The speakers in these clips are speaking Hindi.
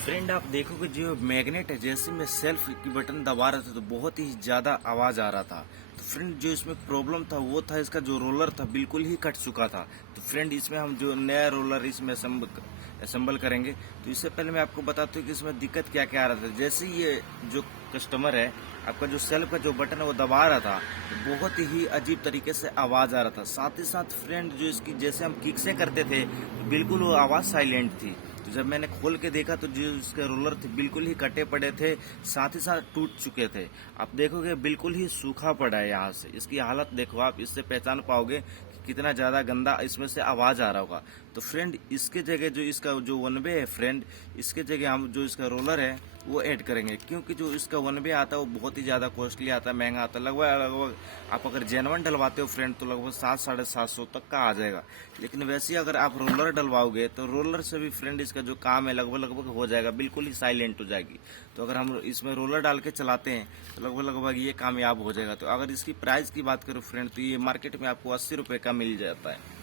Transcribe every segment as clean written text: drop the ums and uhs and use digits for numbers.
फ्रेंड आप देखोगे जो मैग्नेट है, जैसे मैं सेल्फ की बटन दबा रहा था तो बहुत ही ज़्यादा आवाज़ आ रहा था। तो फ्रेंड जो इसमें प्रॉब्लम था वो था इसका जो रोलर था बिल्कुल ही कट चुका था। तो फ्रेंड इसमें हम जो नया रोलर इसमें असेंबल करेंगे, तो इससे पहले मैं आपको बताता हूँ कि इसमें दिक्कत क्या क्या आ रहा था। जैसे ये जो कस्टमर है, आपका जो सेल्फ का जो बटन है वो दबा रहा था, तो बहुत ही अजीब तरीके से आवाज़ आ रहा था। साथ ही साथ फ्रेंड जो इसकी जैसे हम किक से करते थे तो बिल्कुल वो आवाज़ साइलेंट थी। तो जब मैंने खोल के देखा तो जो इसके रोलर थे बिल्कुल ही कटे पड़े थे, साथ ही साथ टूट चुके थे। आप देखोगे बिल्कुल ही सूखा पड़ा है यहाँ से। इसकी हालत देखो, आप इससे पहचान पाओगे कि कितना ज़्यादा गंदा इसमें से आवाज़ आ रहा होगा। तो फ्रेंड इसके जगह जो इसका जो वन वे है फ्रेंड, इसके जगह हम जो इसका रोलर है वो ऐड करेंगे, क्योंकि जो इसका वन वे आता है वो बहुत ही ज़्यादा कॉस्टली आता है, महंगा आता है। लगभग आप अगर जेनवन डलवाते हो फ्रेंड तो लगभग 700-750 तक का आ जाएगा। लेकिन वैसे अगर आप रोलर डलवाओगे तो रोलर से भी फ्रेंड इसका जो काम है लगभग हो जाएगा, बिल्कुल ही साइलेंट हो जाएगी। तो अगर हम इसमें रोलर डाल के चलाते हैं तो लगभग ये कामयाब हो जाएगा। तो अगर इसकी प्राइस की बात करूँ फ्रेंड, तो ये मार्केट में आपको 80 रुपये का मिल जाता है।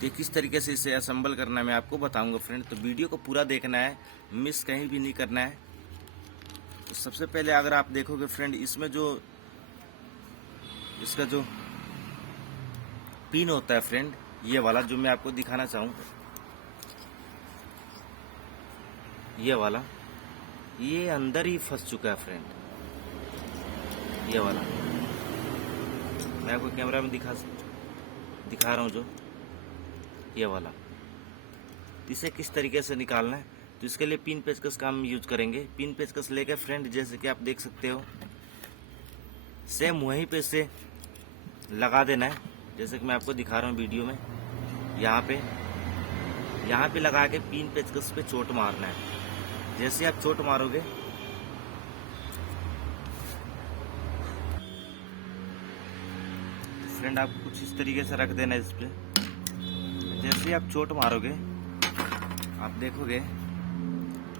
तो किस तरीके से इसे असेंबल करना है मैं आपको बताऊंगा फ्रेंड, तो वीडियो को पूरा देखना है, मिस कहीं भी नहीं करना है। तो सबसे पहले अगर आप देखोगे फ्रेंड, इसमें जो इसका जो पिन होता है फ्रेंड, ये वाला जो मैं आपको दिखाना चाहूँ, ये वाला ये अंदर ही फंस चुका है फ्रेंड। ये वाला मैं आपको कैमरा में दिखा रहा हूँ जो ये वाला। इसे किस तरीके से निकालना है, तो इसके लिए पिन पेचकस का हम यूज करेंगे। पिन पेचकस लेकर फ्रेंड जैसे कि आप देख सकते हो, सेम वहीं पे से लगा देना है, जैसे कि मैं आपको दिखा रहा हूँ वीडियो में। यहाँ पे लगा के पिन पेचकस पे चोट मारना है। जैसे आप चोट मारोगे फ्रेंड, आपको कुछ इस तरीके से रख देना है इस पे। जैसे ही आप चोट मारोगे आप देखोगे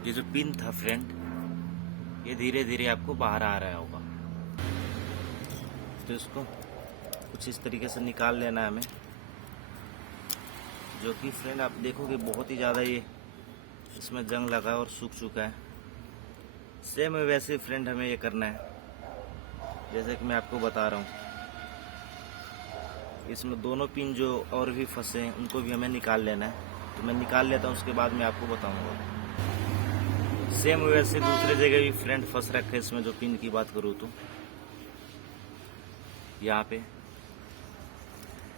ये जो पिन था फ्रेंड, ये धीरे धीरे आपको बाहर आ रहा होगा। तो इसको कुछ इस तरीके से निकाल लेना है हमें, जो कि फ्रेंड आप देखोगे बहुत ही ज़्यादा ये इसमें जंग लगा और सूख चुका है। सेम वैसे फ्रेंड हमें ये करना है जैसे कि मैं आपको बता रहा हूँ। इसमें दोनों पिन जो और भी फंसे हैं उनको भी हमें निकाल लेना है। तो मैं निकाल लेता हूँ, उसके बाद मैं आपको बताऊँगा। सेम वैसे दूसरे जगह भी फ्रेंड फंस रखे, इसमें जो पिन की बात करूँ तो यहाँ पे।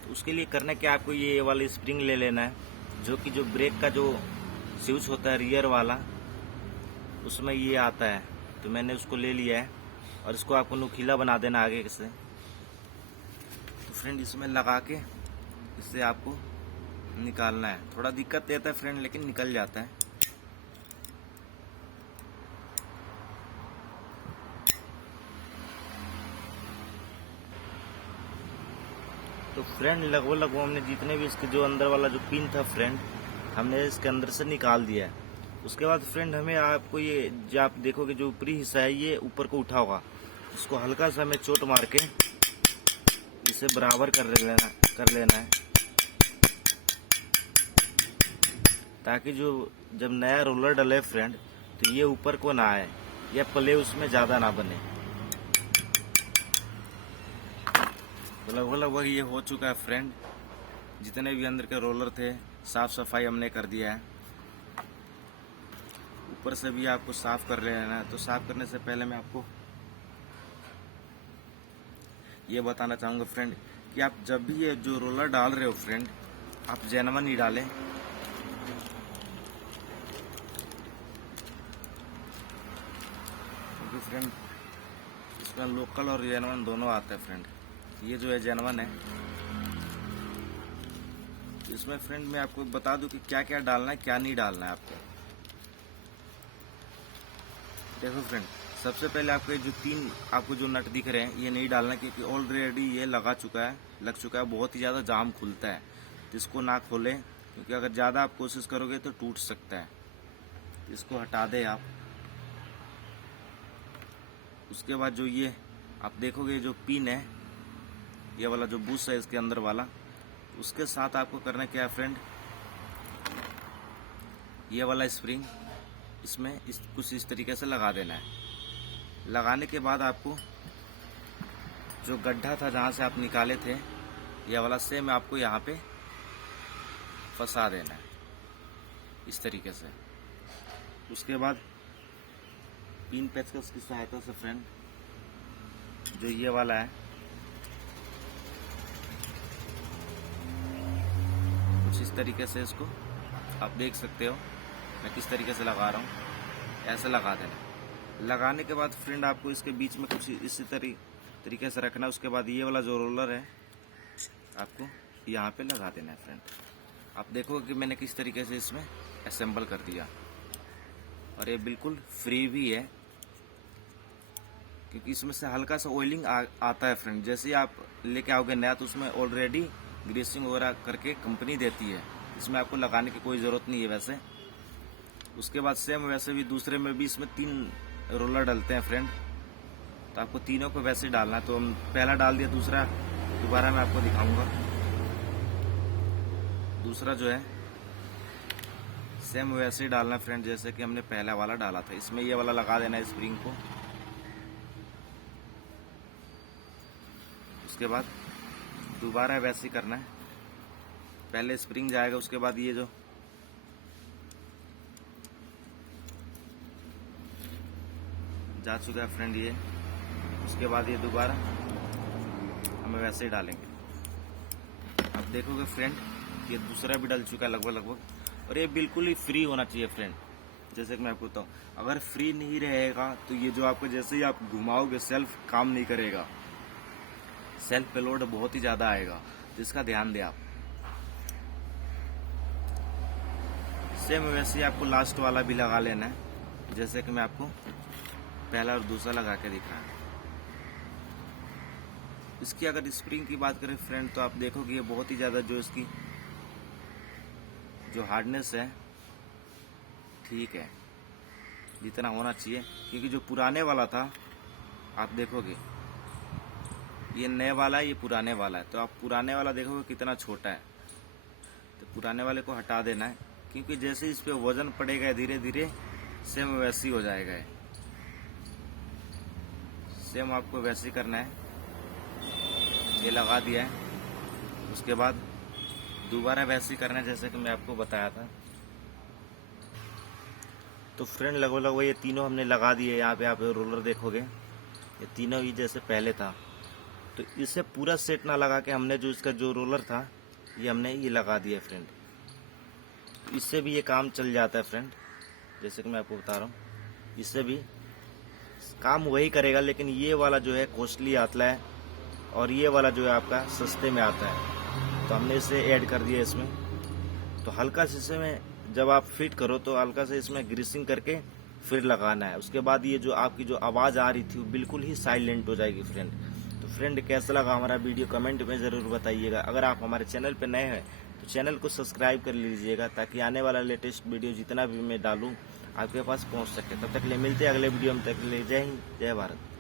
तो उसके लिए करना क्या, आपको ये वाला स्प्रिंग ले लेना है, जो कि जो ब्रेक का जो स्विच होता है रियर वाला, उसमें ये आता है। तो मैंने उसको ले लिया है और इसको आपको नुकीला बना देना आगे से। तो फ्रेंड इसमें लगा के इससे आपको निकालना है। थोड़ा दिक्कत देता है फ्रेंड, लेकिन निकल जाता है। तो फ्रेंड लगभग हमने जितने भी इसके जो अंदर वाला जो पिन था फ्रेंड, हमने इसके अंदर से निकाल दिया है। उसके बाद फ्रेंड हमें आपको ये जो आप देखोगे जो ऊपरी हिस्सा है ये ऊपर को उठा होगा, इसको हल्का सा हमें चोट मार के इसे बराबर कर लेना है, ताकि जो जब नया रोलर डले फ्रेंड तो ये ऊपर को ना आए या प्ले उसमें ज़्यादा ना बने। तो लगभग ये हो चुका है फ्रेंड। जितने भी अंदर के रोलर थे साफ सफाई हमने कर दिया है। ऊपर से भी आपको साफ कर लेना है। तो साफ करने से पहले मैं आपको ये बताना चाहूँगा फ्रेंड कि आप जब भी ये जो रोलर डाल रहे हो फ्रेंड, आप जेनवन ही डालें। क्योंकि फ्रेंड इसमें लोकल और जेनवन दोनों आता है फ्रेंड। ये जो है जेनवन है। इसमें फ्रेंड मैं आपको बता दूं कि क्या क्या डालना है क्या नहीं डालना है आपको। देखो फ्रेंड, सबसे पहले आपको जो 3 आपको जो नट दिख रहे हैं ये नहीं डालना, क्योंकि ऑलरेडी ये लग चुका है, बहुत ही ज़्यादा जाम खुलता है। तो इसको ना खोलें, क्योंकि अगर ज़्यादा आप कोशिश करोगे तो टूट सकता है। तो इसको हटा दें आप। उसके बाद जो ये आप देखोगे जो पिन है, ये वाला जो बुश है इसके अंदर वाला, उसके साथ आपको करना क्या है फ्रेंड, ये वाला स्प्रिंग इसमें कुछ इस तरीके से लगा देना है। लगाने के बाद आपको जो गड्ढा था जहाँ से आप निकाले थे, यह वाला सेम आपको यहाँ पे फंसा देना है इस तरीके से। उसके बाद पिन पेचकस की सहायता से फ्रेंड जो ये वाला है कुछ इस तरीके से इसको आप देख सकते हो मैं किस तरीके से लगा रहा हूँ, ऐसे लगा देना। लगाने के बाद फ्रेंड आपको इसके बीच में कुछ इसी तरीके से रखना है। उसके बाद ये वाला जो रोलर है आपको यहाँ पे लगा देना है फ्रेंड। आप देखोगे कि मैंने किस तरीके से इसमें असेंबल कर दिया, और ये बिल्कुल फ्री भी है क्योंकि इसमें से हल्का सा ऑयलिंग आता है फ्रेंड। जैसे ही आप लेके आओगे नया तो उसमें ऑलरेडी ग्रीसिंग वगैरह करके कंपनी देती है, इसमें आपको लगाने की कोई ज़रूरत नहीं है वैसे। उसके बाद सेम वैसे भी दूसरे में भी इसमें 3 रोलर डलते हैं फ्रेंड, तो आपको तीनों को वैसे डालना है। तो हम पहला डाल दिया, दूसरा दोबारा मैं आपको दिखाऊंगा। दूसरा जो है सेम वैसे ही डालना फ्रेंड जैसे कि हमने पहला वाला डाला था। इसमें ये वाला लगा देना है स्प्रिंग को। उसके बाद दोबारा वैसे ही करना है, पहले स्प्रिंग जाएगा, उसके बाद ये जो जा चुका है फ्रेंड ये, उसके बाद ये दोबारा हमें वैसे ही डालेंगे। आप देखोगे फ्रेंड ये दूसरा भी डल चुका है लगभग, और ये बिल्कुल ही फ्री होना चाहिए फ्रेंड। जैसे कि मैं आपको बताऊँ, अगर फ्री नहीं रहेगा तो ये जो आपको जैसे ही आप घुमाओगे सेल्फ काम नहीं करेगा, सेल्फ पे लोड बहुत ही ज़्यादा आएगा, तो इसका ध्यान दें आप। सेम वैसे ही आपको लास्ट वाला भी लगा लेना है, जैसे कि मैं आपको पहला और दूसरा लगा के दिखा है। इसकी अगर स्प्रिंग की बात करें फ्रेंड तो आप देखोगे ये बहुत ही ज़्यादा जो इसकी जो हार्डनेस है ठीक है, जितना होना चाहिए। क्योंकि जो पुराने वाला था आप देखोगे ये नए वाला है, ये पुराने वाला है, तो आप पुराने वाला देखोगे कितना छोटा है, तो पुराने वाले को हटा देना है। क्योंकि जैसे इस पे वजन पड़ेगा धीरे धीरे सेम वैसे ही हो जाएगा। सेम आपको वैसे ही करना है। ये लगा दिया है, उसके बाद दोबारा वैसे ही करना है जैसे कि मैं आपको बताया था। तो फ्रेंड लगभग ये तीनों हमने लगा दिए। यहाँ पे आप रोलर देखोगे ये तीनों ही जैसे पहले था, तो इसे पूरा सेट ना लगा के हमने जो इसका जो रोलर था ये हमने ये लगा दिया फ्रेंड। तो इससे भी ये काम चल जाता है फ्रेंड, जैसे कि मैं आपको बता रहा हूँ, इससे भी काम वही करेगा, लेकिन ये वाला जो है कॉस्टली आता है और ये वाला जो है आपका सस्ते में आता है। तो हमने इसे ऐड कर दिया इसमें। तो हल्का से इसमें जब आप फिट करो तो हल्का से इसमें ग्रीसिंग करके फिर लगाना है। उसके बाद ये जो आपकी जो आवाज़ आ रही थी वो बिल्कुल ही साइलेंट हो जाएगी फ्रेंड। तो फ्रेंड कैसा लगा हमारा वीडियो कमेंट में ज़रूर बताइएगा। अगर आप हमारे चैनल पर नए हैं तो चैनल को सब्सक्राइब कर लीजिएगा ताकि आने वाला लेटेस्ट वीडियो जितना भी मैं डालूँ आपके पास पहुँच सके। तब तक ले मिलते हैं अगले वीडियो में, तक ले जय हिंद जय भारत।